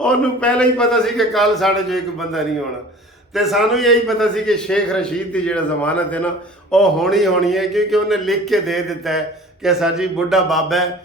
ਉਹਨੂੰ ਪਹਿਲਾਂ ਹੀ ਪਤਾ ਸੀ ਕਿ ਕੱਲ ਸਾਡੇ ਚੋਂ ਇੱਕ ਬੰਦਾ ਨਹੀਂ ਹੋਣਾ। ਤੇ ਸਾਨੂੰ ਯਹੀ ਪਤਾ ਸੀ ਕਿ ਸ਼ੇਖ ਰਸ਼ੀਦ ਦੀ ਜਿਹੜਾ ਜ਼ਮਾਨਤ ਹੈ ਨਾ ਉਹ ਹੋਣੀ ਹੈ, ਕਿਉਂਕਿ ਉਹਨੇ ਲਿਖ ਕੇ ਦੇ ਦਿੱਤਾ ਹੈ ਕਿ ਸਰ ਜੀ ਬੁੱਢਾ ਬਾਬਾ ਹੈ,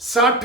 60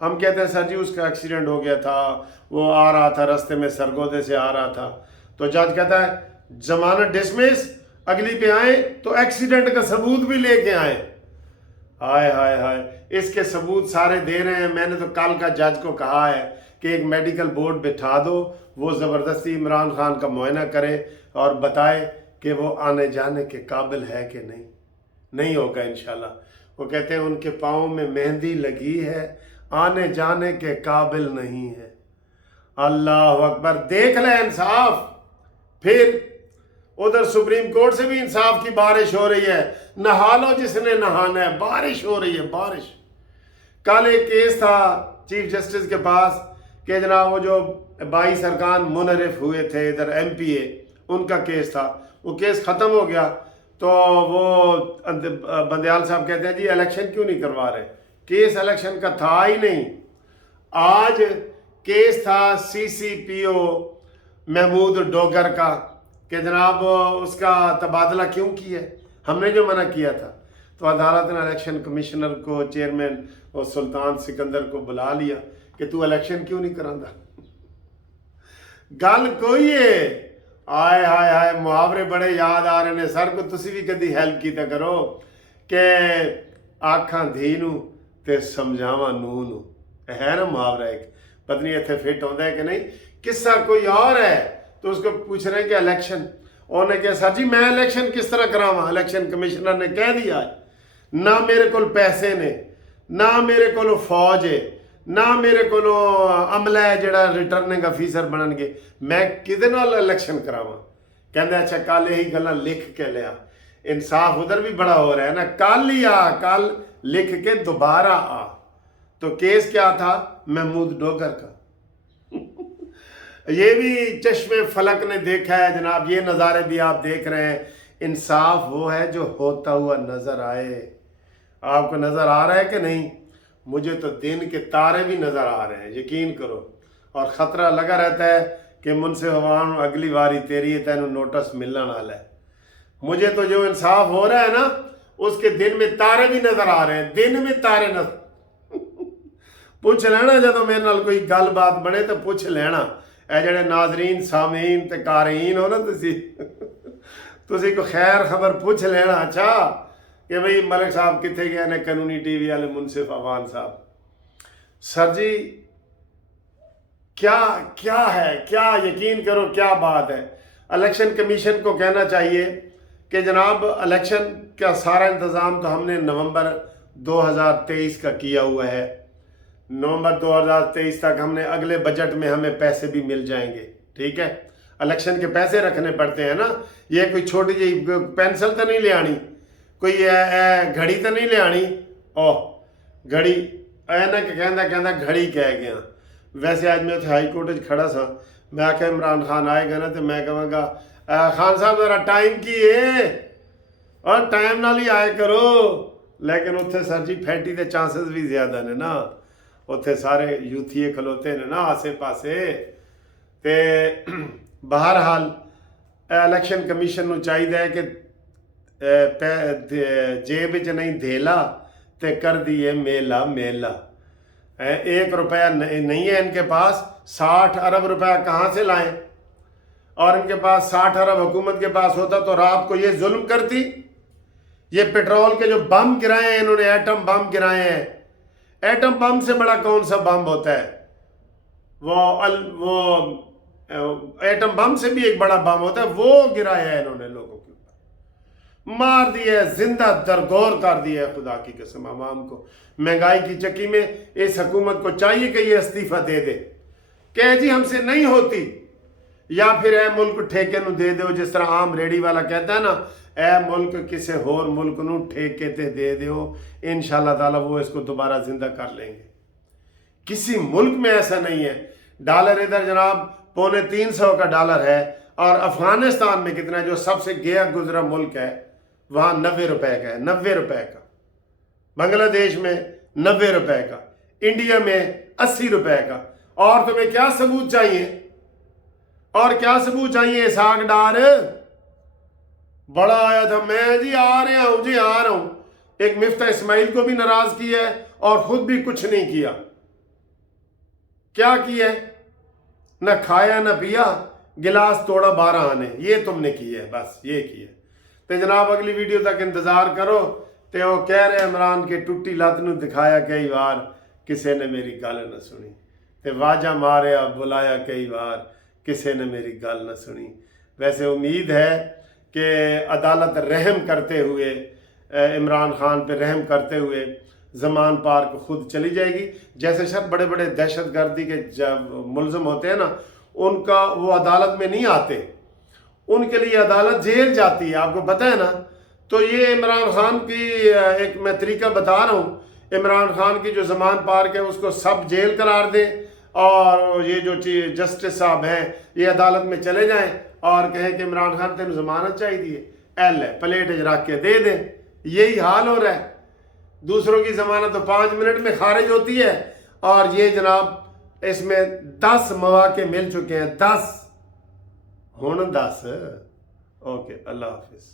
ہم کہتے ہیں سر جی اس کا ایکسیڈنٹ ہو گیا تھا، وہ آ رہا تھا راستے میں سرگودے سے آ رہا تھا، تو جج کہتا ہے ضمانت ڈسمس، اگلی پہ آئیں تو ایکسیڈنٹ کا ثبوت بھی لے کے آئیں۔ ہائے ہائے ہائے، اس کے ثبوت سارے دے رہے ہیں۔ میں نے تو کل کا جج کو کہا ہے کہ ایک میڈیکل بورڈ بٹھا دو، وہ زبردستی عمران خان کا معائنہ کرے اور بتائے کہ وہ آنے جانے کے قابل ہے کہ نہیں ہوگا انشاءاللہ۔ وہ کہتے ہیں ان کے پاؤں میں مہندی لگی ہے، آنے جانے کے قابل نہیں ہے۔ اللہ اکبر، دیکھ لیں انصاف۔ پھر ادھر سپریم کورٹ سے بھی انصاف کی بارش ہو رہی ہے، نہا لو جس نے نہانا ہے، بارش ہو رہی ہے بارش۔ کل ایک کیس تھا چیف جسٹس کے پاس کہ جناب وہ جو 22 ارکان منحرف ہوئے تھے ادھر ایم پی اے، ان کا کیس تھا، وہ کیس ختم ہو گیا تو وہ بندیال صاحب کہتے ہیں جی الیکشن کیوں نہیں کروا رہے؟ کیس الیکشن کا تھا ہی نہیں۔ آج کیس تھا سی سی پی او محمود ڈوگر کا کہ جناب اس کا تبادلہ کیوں کیا ہے، ہم نے جو منع کیا تھا، تو عدالت نے الیکشن کمشنر کو، چیئرمین اور سلطان سکندر کو بلا لیا کہ تو الیکشن کیوں نہیں کراندہ۔ گل کوئی ہے، آئے ہائے ہائے، محاورے بڑے یاد آ رہے ہیں سر کو، تسی بھی کدی ہیلپ کیتا کرو کہ آکھاں دھی نو تے سمجھاواں نو نو، ہے نا محاورہ ایک، پتہ نہیں اتنے فٹ ہوتا ہے کہ نہیں۔ قصہ کوئی اور ہے تو اس کو پوچھ رہے ہیں کہ الیکشن، انہوں نے کہا سر جی میں الیکشن کس طرح کراواں؟ الیکشن کمشنر نے کہہ دیا ہے نہ میرے کو پیسے نے، نہ میرے کو فوج ہے، نہ میرے کو عملہ ہے جڑا ریٹرننگ افیسر بنن گے، میں کدے نال الیکشن کراواں؟ کہندے اچھا کل یہی گلاں لکھ کے لیا۔ انصاف ادھر بھی بڑا ہو رہا ہے نا، کل ہی آ، کل لکھ کے دوبارہ آ۔ تو کیس کیا تھا؟ محمود ڈوگر کا۔ یہ بھی چشم فلک نے دیکھا ہے جناب، یہ نظارے بھی آپ دیکھ رہے ہیں۔ انصاف وہ ہے جو ہوتا ہوا نظر آئے۔ آپ کو نظر آ رہا ہے کہ نہیں؟ مجھے تو دن کے تارے بھی نظر آ رہے ہیں، یقین کرو، اور خطرہ لگا رہتا ہے کہ منصف عوام اگلی باری تیری ہے تینوں نوٹس ملنا والا ہے۔ مجھے تو جو انصاف ہو رہا ہے نا اس کے دن میں تارے بھی نظر آ رہے ہیں، دن میں تارے نظر پوچھ لینا جدو میرے نال کوئی گل بات بنے تو پوچھ لینا، اے جڑے ناظرین سامعین تے قارئین ہو نا، تسی کو خیر خبر پوچھ لینا اچھا کہ بھئی ملک صاحب کتنے گئے نے، قانونی ٹی وی والے منصف عوان صاحب۔ سر جی کیا ہے، کیا یقین کرو کیا بات ہے۔ الیکشن کمیشن کو کہنا چاہیے کہ جناب الیکشن کا سارا انتظام تو ہم نے نومبر 2023 کا کیا ہوا ہے، نومبر 2023 تک ہم نے، اگلے بجٹ میں ہمیں پیسے بھی مل جائیں گے، ٹھیک ہے۔ الیکشن کے پیسے رکھنے پڑتے ہیں نا، یہ کوئی چھوٹی جی پینسل تو نہیں لے آنی، کوئی گھڑی تو نہیں لے آنی، گھڑی اینک کہندا گھڑی کہہ گیا۔ ویسے آج میں ہائی کورٹ کھڑا سا، میں آکھا عمران خان آئے گا نا تو میں کہوں گا خان صاحب ذرا ٹائم کی ہے اور ٹائم نال ہی آئے کرو، لیکن اتنے سر جی پھینٹی دے چانسز بھی زیادہ نے نا، اتنے سارے یوتھیے کھلوتے نے نا آسے پاسے۔ تے بہرحال الیکشن کمیشن نو چاہیے کہ جیب چ نہیں دھیلا تے کر دیے میلا میلا۔ 1 روپیہ نہیں ہے ان کے پاس، 60 ارب روپیہ کہاں سے لائیں؟ اور ان کے پاس 60 ارب حکومت کے پاس ہوتا تو رات کو یہ ظلم کرتی۔ یہ پیٹرول کے جو بم گرائے ہیں انہوں نے، ایٹم بم گرائے ہیں، ایٹم بم سے بڑا کون سا بم ہوتا ہے؟ وہ ایٹم بم سے بھی ایک بڑا بم ہوتا ہے، وہ گرایا ہے انہوں نے لوگوں کے اوپر، مار دیا ہے، زندہ درگور کر دیا ہے۔ خدا کی قسم عوام کو مہنگائی کی چکی میں اس حکومت کو چاہیے کہ یہ استعفیٰ دے دے کہ جی ہم سے نہیں ہوتی، یا پھر اے ملک ٹھیکے نو دے دو، جس طرح عام ریڑی والا کہتا ہے نا، اے ملک کسی ہور ملک نو ٹھیکے تے دے دیو، انشاءاللہ تعالیٰ وہ اس کو دوبارہ زندہ کر لیں گے۔ کسی ملک میں ایسا نہیں ہے۔ ڈالر ادھر جناب 250 کا ڈالر ہے، اور افغانستان میں کتنا ہے جو سب سے گیا گزرا ملک ہے، وہاں 90 روپے کا ہے، 90 روپے کا۔ بنگلہ دیش میں 90 روپے کا، انڈیا میں 80 روپے کا۔ اور تمہیں کیا ثبوت چاہیے؟ اور کیا ثبوت چاہیے؟ اسحاق ڈار بڑا آیا تھا، میں جی آ رہا ہوں، ایک مفتاح اسماعیل کو بھی ناراض کیا ہے اور خود بھی کچھ نہیں کیا۔ کیا کیا ہے؟ نہ کھایا نہ پیا، گلاس توڑا 12 آنے، یہ تم نے کیا ہے، بس یہ کیا ہے۔ تو جناب اگلی ویڈیو تک انتظار کرو۔ تے وہ کہہ رہے عمران کے ٹوٹی لت نو دکھایا کئی بار، کسے نے میری گل نہ سنی، تے واجہ ماریا بلایا کئی بار، کسے نے میری گل نہ سنی۔ ویسے امید ہے کہ عدالت رحم کرتے ہوئے، عمران خان پہ رحم کرتے ہوئے زمان پارک خود چلی جائے گی۔ جیسے شاید بڑے بڑے دہشت گردی کے جب ملزم ہوتے ہیں نا، ان کا وہ عدالت میں نہیں آتے، ان کے لیے عدالت جیل جاتی ہے، آپ کو پتہ ہے نا۔ تو یہ عمران خان کی ایک میں طریقہ بتا رہا ہوں، عمران خان کی جو زمان پارک ہے اس کو سب جیل قرار دیں، اور یہ جو جسٹس صاحب ہیں یہ عدالت میں چلے جائیں اور کہیں کہ عمران خان تینوں ضمانت چاہیے، ایل ہے پلیٹ رکھ کے دے دیں۔ یہی حال ہو رہا ہے، دوسروں کی ضمانت تو 5 منٹ میں خارج ہوتی ہے، اور یہ جناب اس میں 10 مواقع مل چکے ہیں، 10 ہون 10۔ اوکے، اللہ حافظ۔